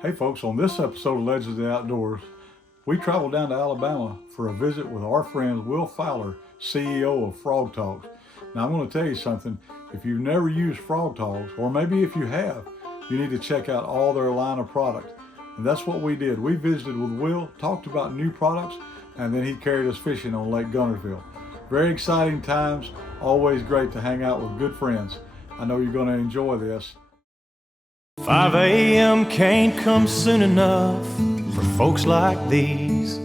Hey folks, on this episode of Legends of the Outdoors, we traveled down to Alabama for a visit with our friend Will Fowler, CEO of Frogg Toggs. Now I'm going to tell you something, if you've never used Frogg Toggs, or maybe if you have, you need to check out all their line of products. And that's what we did. We visited with Will, talked about new products, and then he carried us fishing on Lake Guntersville. Very exciting times, always great to hang out with good friends. I know you're going to enjoy this. 5 a.m. can't come soon enough for folks like these.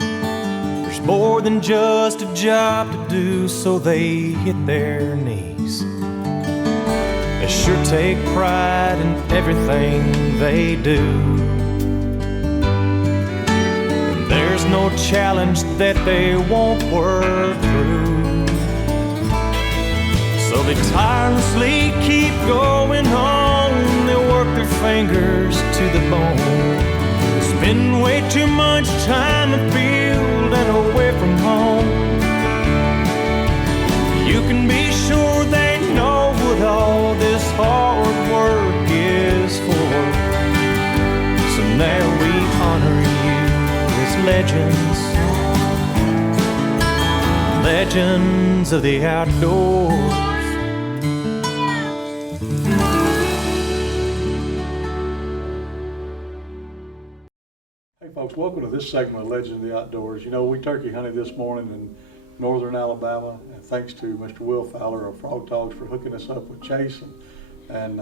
There's more than just a job to do, so they hit their knees. They sure take pride in everything they do. And there's no challenge that they won't work through. So they tirelessly keep going on. Work their fingers to the bone. They spend way too much time in the field and away from home. You can be sure they know what all this hard work is for. So now we honor you as legends, legends of the outdoors. Folks, welcome to this segment of Legends of the Outdoors. You know, we turkey hunted this morning in northern Alabama, and thanks to Mr. Will Fowler of Frogg Toggs for hooking us up with Chase and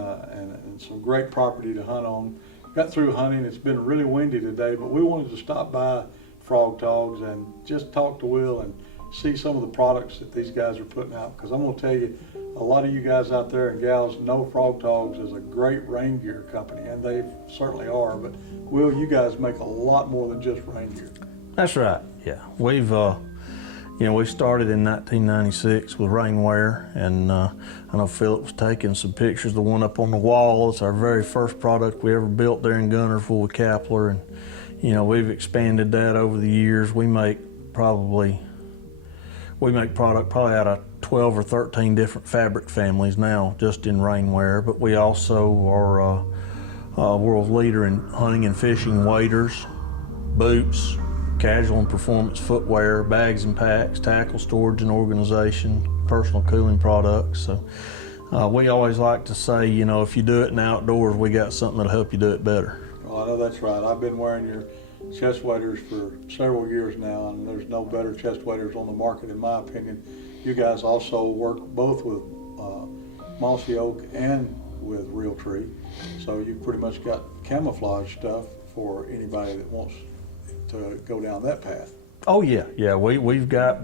some great property to hunt on. Got through hunting. It's been really windy today, but we wanted to stop by Frogg Toggs and just talk to Will and see some of the products that these guys are putting out, because I'm going to tell you, a lot of you guys out there and gals know Frogg Toggs is a great rain gear company, and they certainly are, but Will, you guys make a lot more than just rain gear. That's right, yeah. We've, we started in 1996 with rainwear, and I know Philip was taking some pictures. The one up on the wall is our very first product we ever built there in Guntersville with Kapler, and we've expanded that over the years. We make product probably out of 12 or 13 different fabric families now, just in rainwear, but we also are world leader in hunting and fishing waders, boots, casual and performance footwear, bags and packs, tackle storage and organization, personal cooling products. So we always like to say, if you do it in the outdoors, we got something that'll help you do it better. Well, I know that's right. I've been wearing your chest waders for several years now, and there's no better chest waders on the market in my opinion. You guys also work both with mossy oak and with real tree, so you've pretty much got camouflage stuff for anybody that wants to go down that path. Oh yeah, we've got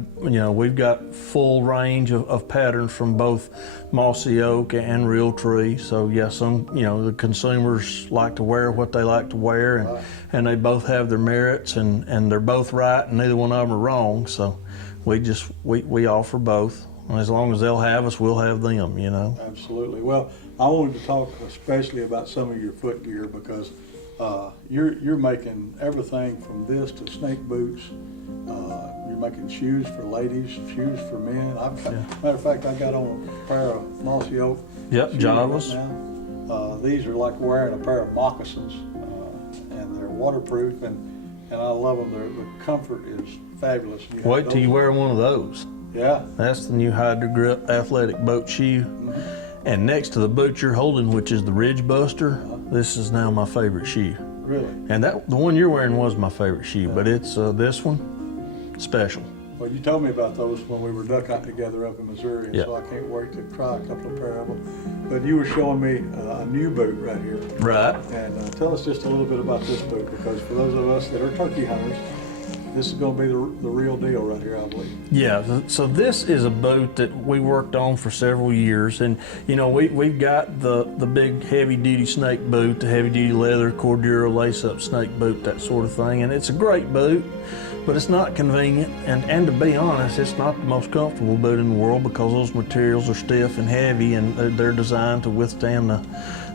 full range of patterns from both mossy oak and real tree. So yeah, the consumers like to wear what they like to wear, and right. And they both have their merits, and they're both right, and neither one of them are wrong. So we offer both. And as long as they'll have us, we'll have them, Absolutely. Well, I wanted to talk especially about some of your foot gear, because you're making everything from this to snake boots. You're making shoes for ladies, shoes for men. Matter of fact, I got on a pair of mossy oak. Yep, Javas. Right now. These are like wearing a pair of moccasins, and they're waterproof, and I love them. The comfort is fabulous. Wait till you wear one of those. Yeah. That's the new Hydro Grip athletic boat shoe. Mm-hmm. And next to the boot you're holding, which is the Ridge Buster, this is now my favorite shoe. Really? And the one you're wearing was my favorite shoe, but it's this one, special. Well, you told me about those when we were duck hunting together up in Missouri, and so I can't wait to try a couple of pair of them. But you were showing me a new boot right here. Right. And tell us just a little bit about this boot, because for those of us that are turkey hunters, this is going to be the real deal right here, I believe. Yeah, so this is a boot that we worked on for several years, and we've got the big heavy-duty snake boot, the heavy-duty leather Cordura lace-up snake boot, that sort of thing, and it's a great boot, but it's not convenient, and to be honest, it's not the most comfortable boot in the world, because those materials are stiff and heavy, and they're designed to withstand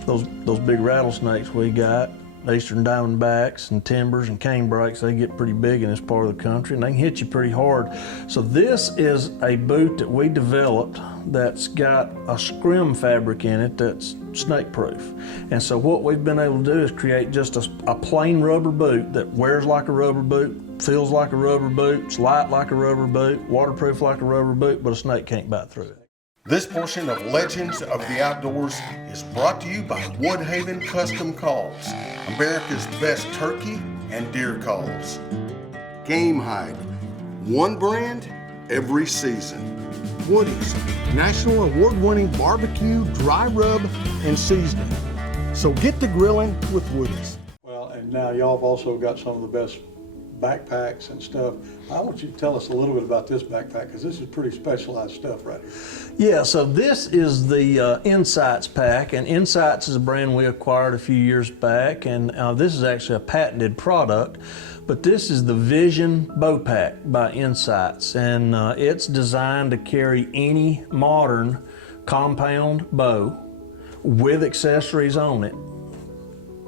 those big rattlesnakes we got. eastern diamondbacks and timbers and canebrakes. They get pretty big in this part of the country and they can hit you pretty hard. So this is a boot that we developed that's got a scrim fabric in it that's snake proof. And so what we've been able to do is create just a plain rubber boot that wears like a rubber boot, feels like a rubber boot, it's light like a rubber boot, waterproof like a rubber boot, but a snake can't bite through it. This portion of Legends of the Outdoors is brought to you by Woodhaven Custom Calls, America's best turkey and deer calls. Game Hide, one brand, every season. Woody's, national award-winning barbecue, dry rub, and seasoning. So get to grilling with Woody's. Well, and now y'all have also got some of the best backpacks and stuff. I want you to tell us a little bit about this backpack, because this is pretty specialized stuff right here. Yeah, so this is the Insights pack, and Insights is a brand we acquired a few years back, and this is actually a patented product, but this is the Vision Bow Pack by Insights, and it's designed to carry any modern compound bow with accessories on it.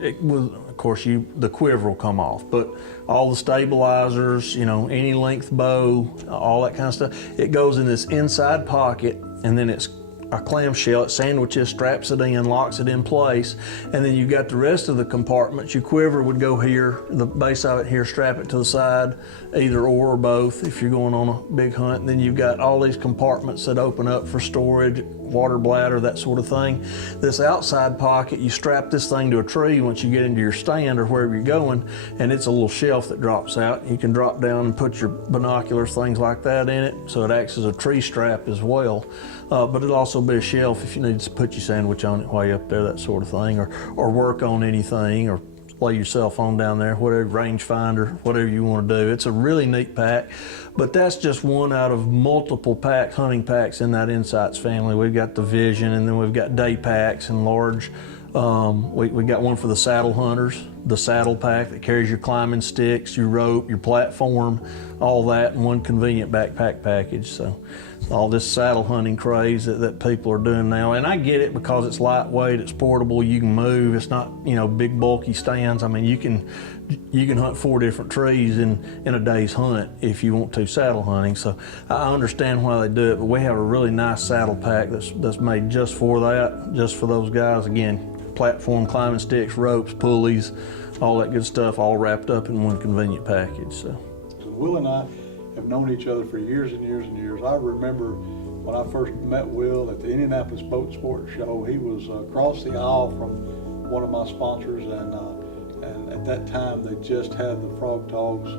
It will, of course, the quiver will come off, but all the stabilizers, any length bow, all that kind of stuff, it goes in this inside pocket, and then it's a clamshell. It sandwiches, straps it in, locks it in place, and then you've got the rest of the compartments. Your quiver would go here, the base of it here, strap it to the side, either or both if you're going on a big hunt. And then you've got all these compartments that open up for storage, water bladder, that sort of thing. This outside pocket, you strap this thing to a tree once you get into your stand or wherever you're going, and it's a little shelf that drops out. You can drop down and put your binoculars, things like that in it, so it acts as a tree strap as well. But it'll also be a shelf if you need to put your sandwich on it while you're up there, that sort of thing, or work on anything, or lay your cell phone down there, whatever, rangefinder, whatever you want to do. It's a really neat pack, but that's just one out of multiple packs, hunting packs in that Insights family. We've got the Vision, and then we've got day packs and large. We got one for the saddle hunters, the saddle pack that carries your climbing sticks, your rope, your platform, all that in one convenient backpack package. So all this saddle hunting craze that people are doing now, and I get it because it's lightweight, it's portable, you can move, it's not big bulky stands. I mean, you can hunt 4 different trees in a day's hunt if you want to saddle hunting. So I understand why they do it, but we have a really nice saddle pack that's made just for that, just for those guys. Again, platform, climbing sticks, ropes, pulleys, all that good stuff, all wrapped up in one convenient package. So Will and I have known each other for years and years and years. I remember when I first met Will at the Indianapolis Boat Sport Show. He was across the aisle from one of my sponsors, and at that time they just had the Frogg Toggs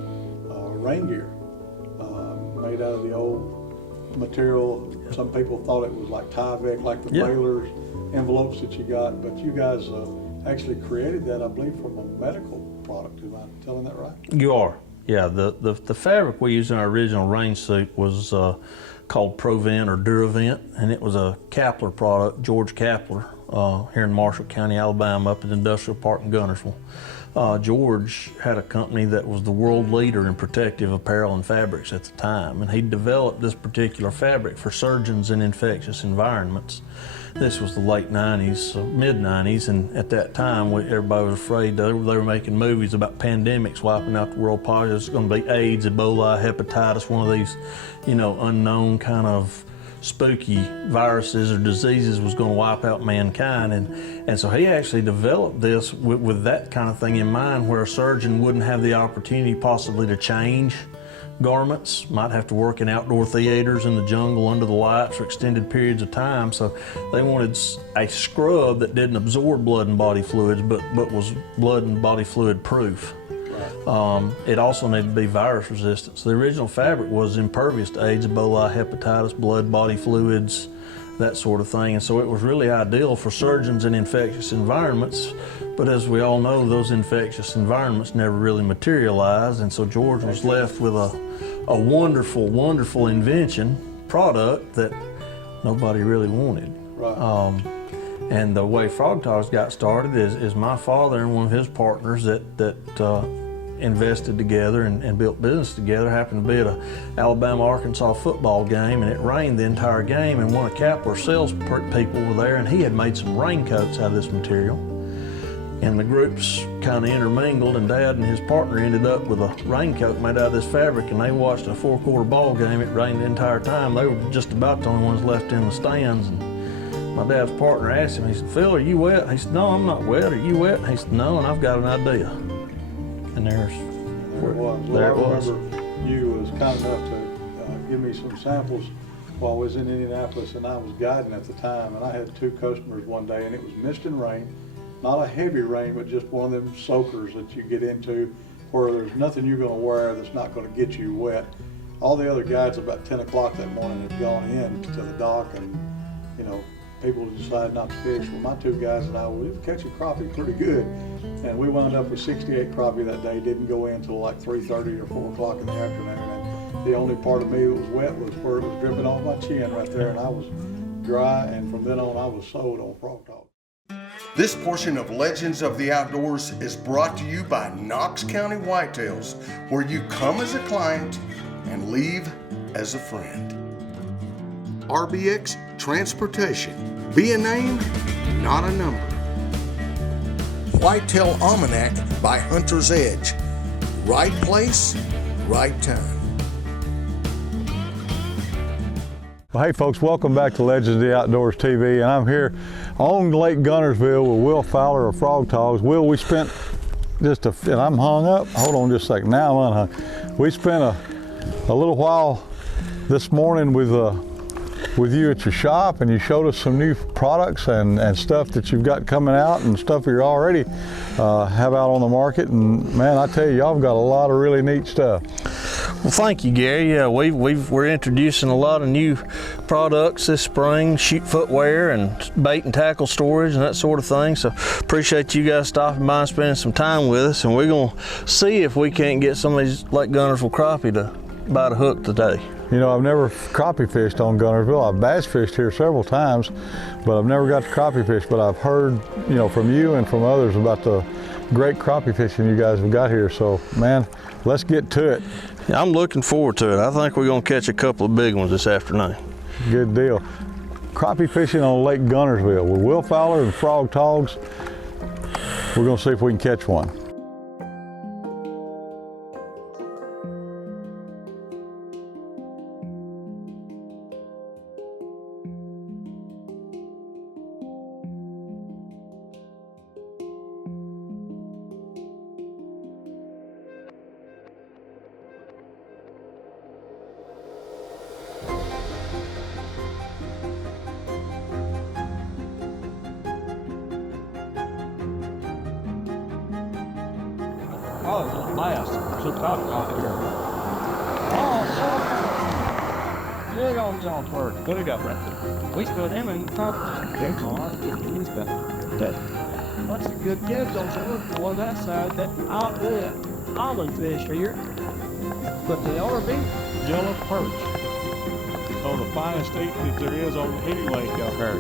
rain gear made out of the old material. Some people thought it was like Tyvek, like the bailers, envelopes that you got, but you guys actually created that, I believe, from a medical product. Am I telling that right? You are. Yeah, the fabric we used in our original rain suit was called Provent or Duravent, and it was a Kapler product, George Kapler, here in Marshall County, Alabama, up at the Industrial Park in Guntersville. George had a company that was the world leader in protective apparel and fabrics at the time, and he developed this particular fabric for surgeons in infectious environments. This was the late 90s, mid 90s, and at that time everybody was afraid. They were making movies about pandemics wiping out the world population. It's going to be AIDS, Ebola, hepatitis, one of these, unknown kind of spooky viruses or diseases was going to wipe out mankind. And so he actually developed this with that kind of thing in mind, where a surgeon wouldn't have the opportunity possibly to change garments, might have to work in outdoor theaters in the jungle under the lights for extended periods of time. So they wanted a scrub that didn't absorb blood and body fluids, but was blood and body fluid proof. It also needed to be virus resistant. So the original fabric was impervious to AIDS, Ebola, hepatitis, blood, body fluids, that sort of thing. And so it was really ideal for surgeons in infectious environments. But as we all know, those infectious environments never really materialized. And so George was left with a wonderful, wonderful invention, product that nobody really wanted. Right. And the way Frogg Toggs got started is my father and one of his partners that invested together and built business together happened to be at a Alabama-Arkansas football game, and it rained the entire game, and one of Kapler's sales people were there, and he had made some raincoats out of this material. And the groups kind kind of intermingled, and Dad and his partner ended up with a raincoat made out of this fabric, and they watched a 4-quarter ball game. It rained the entire time. They were just about the only ones left in the stands. And my dad's partner asked him, he said, "Phil, are you wet?" He said, "No, I'm not wet. Are you wet?" He said, "No, and I've got an idea." And there it was. Well, I remember you was kind enough to give me some samples while I was in Indianapolis, and I was guiding at the time, and I had 2 customers one day, and it was mist and rain. Not a heavy rain, but just one of them soakers that you get into where there's nothing you're going to wear that's not going to get you wet. All the other guides about 10 o'clock that morning had gone in to the dock, and you know, people decided not to fish. Well, my 2 guys and I, we were catching crappie pretty good, and we wound up with 68 crappie that day. Didn't go in until like 3:30 or 4 o'clock in the afternoon, and the only part of me that was wet was where it was dripping off my chin right there, and I was dry, and from then on I was sold on Frogg Toggs. This portion of Legends of the Outdoors is brought to you by Knox County Whitetails, where you come as a client and leave as a friend. RBX Transportation. Be a name, not a number. Whitetail Almanac by Hunter's Edge. Right place, right time. Well, hey folks, welcome back to Legends of the Outdoors TV, and I'm here on Lake Guntersville with Will Fowler of Frogg Toggs. Will, we spent and I'm hung up. Hold on just a second, now I'm unhung. We spent a little while this morning with you at your shop, and you showed us some new products and stuff that you've got coming out and stuff you already have out on the market. And man, I tell you, y'all have got a lot of really neat stuff. Well, thank you, Gary. Yeah, we're introducing a lot of new products this spring, shoot footwear and bait and tackle storage and that sort of thing. So appreciate you guys stopping by and spending some time with us. And we're gonna see if we can't get some of these Lake Guntersville crappie to bite a hook today. You know, I've never crappie fished on Guntersville. I've bass fished here several times, but I've never got to crappie fish. But I've heard, you know, from you and from others about the great crappie fishing you guys have got here. So, man, let's get to it. I'm looking forward to it. I think we're gonna catch a couple of big ones this afternoon. Good deal. Crappie fishing on Lake Guntersville with Will Fowler and Frogg Toggs. We're gonna see if we can catch one. Oh, it's a blast. It's a top out here. Oh, so big on John's word. What do you got right there? We split him in top. He's got that. Bunch of good kids on the one that side that almond fish here. But they are big. Yellow perch. So the finest eat that there is on any lake out there.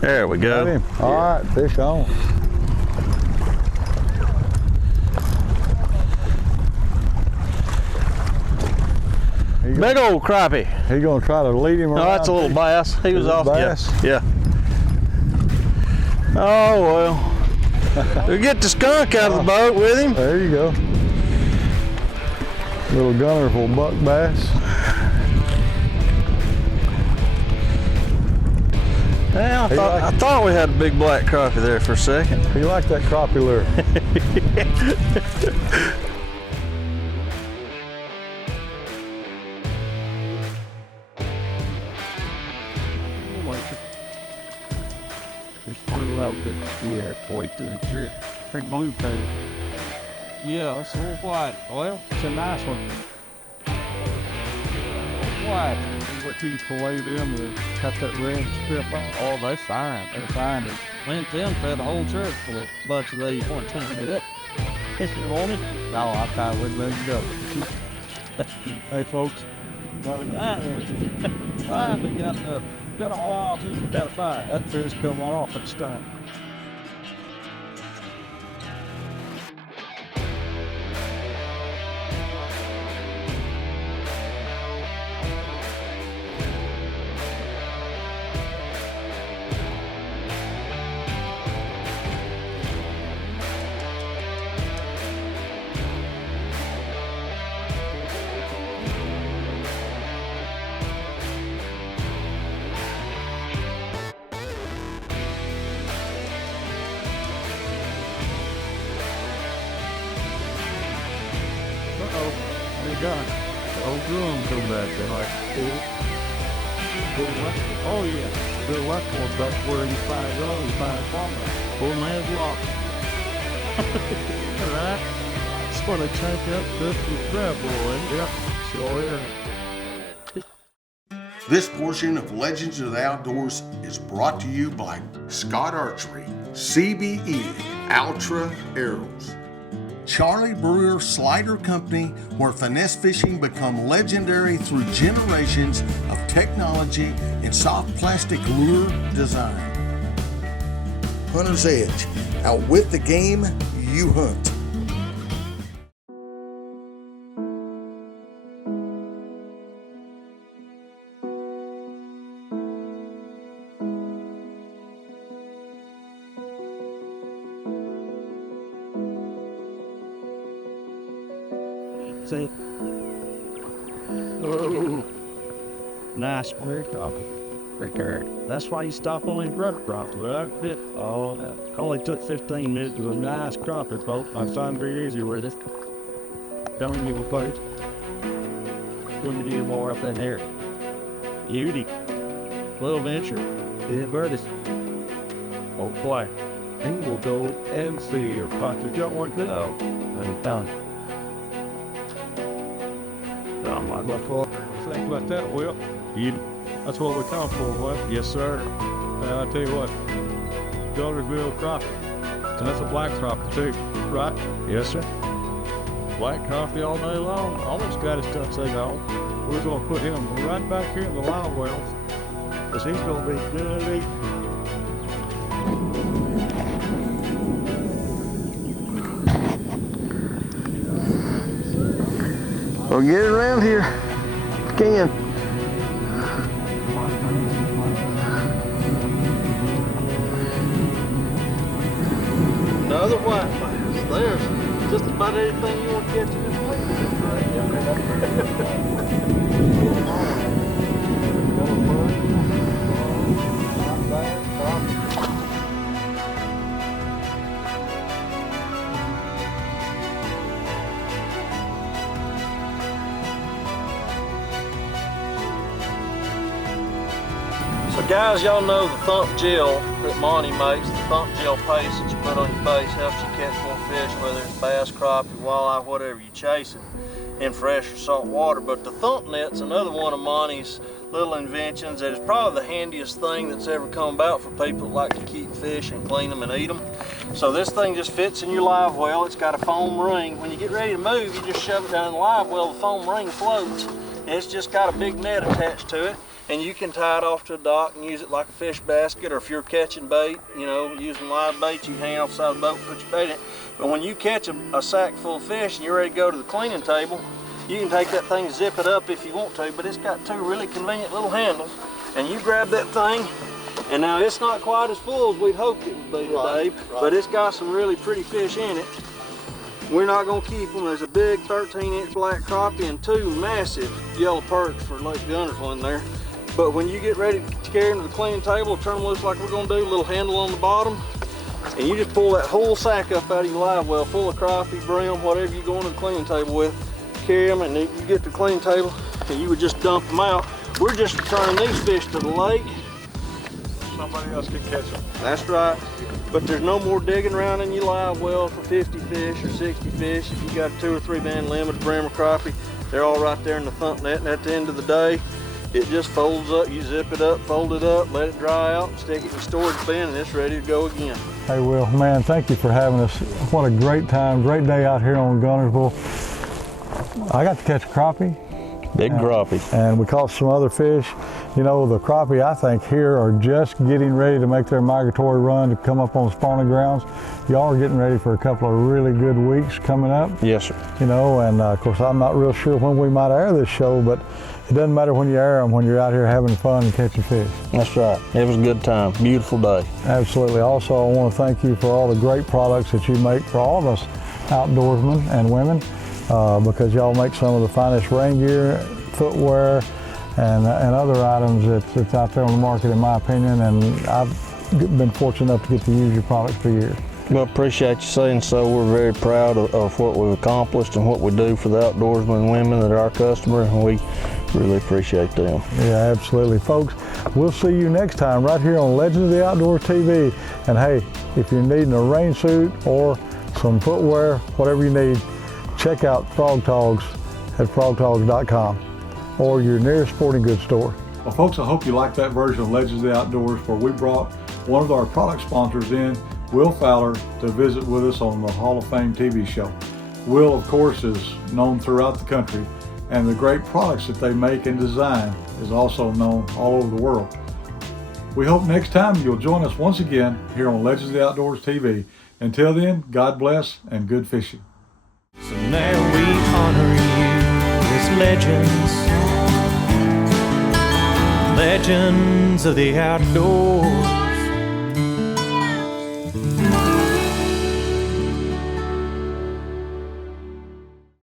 There we go. Got him. All right, fish on. Big old crappie. He's gonna try to lead him around. No, that's a little bass. He was off. Bass? Yeah. Oh well. We get the skunk out of the boat with him. There you go. Little Guntersville buck bass. Yeah, I thought we had a big black crappie there for a second. He liked that crappie lure. Big blue tail. Yeah, it's a little white. Well, it's a nice one. White. What you fillet them to cut that red strip off. Oh, they're fine. They're fine. Went them fed the whole church for a bunch of these. One time it up. If you want it, no, I kind of wouldn't let you go. Hey, folks. Finally got a while since we got a fight. That fish come on off at the stone. They got the old drums over back there, like, oh yeah, the left one's up where you find it all, you find it farmer. Full man's lock. Right? It's gonna take up stuff with crab boy. Yeah, sure is. This portion of Legends of the Outdoors is brought to you by Scott Archery, CBE Ultra Arrows, Charlie Brewer Slider Company, where finesse fishing become legendary through generations of technology and soft plastic lure design. Hunter's Edge, outwit the game you hunt. See? Oh, nice square top. Right there. That's why you stop on these rubber crops. Right? Oh, that only took 15 minutes to a nice cropper, folks. I found very easy with it. Don't give a place. Couldn't do more up in there. Beauty. Little venture. Yeah, birdies. Oh, play. And we'll go and see your pocket don't work now. I'm done. Before think about that, Will. That's what we come for, what? Yes, sir. And I tell you what, Gullersville crappie. And that's a black crappie too, right? Yes, sir. Black coffee all day long. Almost got his stuff say no. We're gonna put him right back here in the live wells, cause he's gonna be good eating. Well, get it around here if you can. Another white bass. There's just about anything you want to catch in this So guys, y'all know the thump gel that Monty makes, the thump gel paste that you put on your face helps you catch more fish, whether it's bass, crappie, walleye, whatever you're chasing in fresh or salt water. But the thump net's another one of Monty's little inventions that is probably the handiest thing that's ever come about for people that like to keep fish and clean them and eat them. So this thing just fits in your live well. It's got a foam ring. When you get ready to move, you just shove it down in the live well, the foam ring floats. And it's just got a big net attached to it. And you can tie it off to a dock and use it like a fish basket, or if you're catching bait, you know, using live bait, you hang off the side of the boat and put your bait in it. But when you catch a sack full of fish and you're ready to go to the cleaning table, you can take that thing and zip it up if you want to, but it's got two really convenient little handles. And you grab that thing, and now it's not quite as full as we'd hoped it would be today, but it's got some really pretty fish in it. We're not gonna keep them. There's a big 13-inch black crappie and two massive yellow perch for Lake Guntersville in there. But when you get ready to carry them to the cleaning table, turn them loose like we're gonna do, little handle on the bottom, and you just pull that whole sack up out of your live well, full of crappie, brim, whatever you're going to the cleaning table with. Carry them, and you get to the cleaning table, and you would just dump them out. We're just returning these fish to the lake. Somebody else can catch them. That's right. But there's no more digging around in your live well for 50 fish or 60 fish. If you got a 2 or 3 band limit, brim or crappie, they're all right there in the thump net. And at the end of the day, It just folds up. You zip it up, fold it up, let it dry out, stick it in the storage bin, and it's ready to go again. Hey, Will, man, thank you for having us. What a great time, great day out here on Gunnersville. I got to catch a crappie. Big crappie. And we caught some other fish. You know, the crappie, I think, here are just getting ready to make their migratory run to come up on spawning grounds. Y'all are getting ready for a couple of really good weeks coming up. Yes, sir. You know, and of course, I'm not real sure when we might air this show, but it doesn't matter when you air them, when you're out here having fun and catching fish. That's right. It was a good time. Beautiful day. Absolutely. Also, I want to thank you for all the great products that you make for all of us outdoorsmen and women, because y'all make some of the finest rain gear, footwear, and other items that's out there on the market, in my opinion, and I've been fortunate enough to get to use your products for years. Well, appreciate you saying so. We're very proud of what we've accomplished and what we do for the outdoorsmen and women that are our customers, and we really appreciate them. Yeah, absolutely. Folks, we'll see you next time right here on Legends of the Outdoors TV. And hey, if you're needing a rain suit or some footwear, whatever you need, check out Frogg Toggs at frogtoggs.com or your nearest sporting goods store. Well, folks, I hope you like that version of Legends of the Outdoors, where we brought one of our product sponsors in, Will Fowler, to visit with us on the Hall of Fame TV show. Will, of course, is known throughout the country, and the great products that they make and design is also known all over the world. We hope next time you'll join us once again here on Legends of the Outdoors TV. Until then, God bless and good fishing. So now we honor you as legends of the outdoors.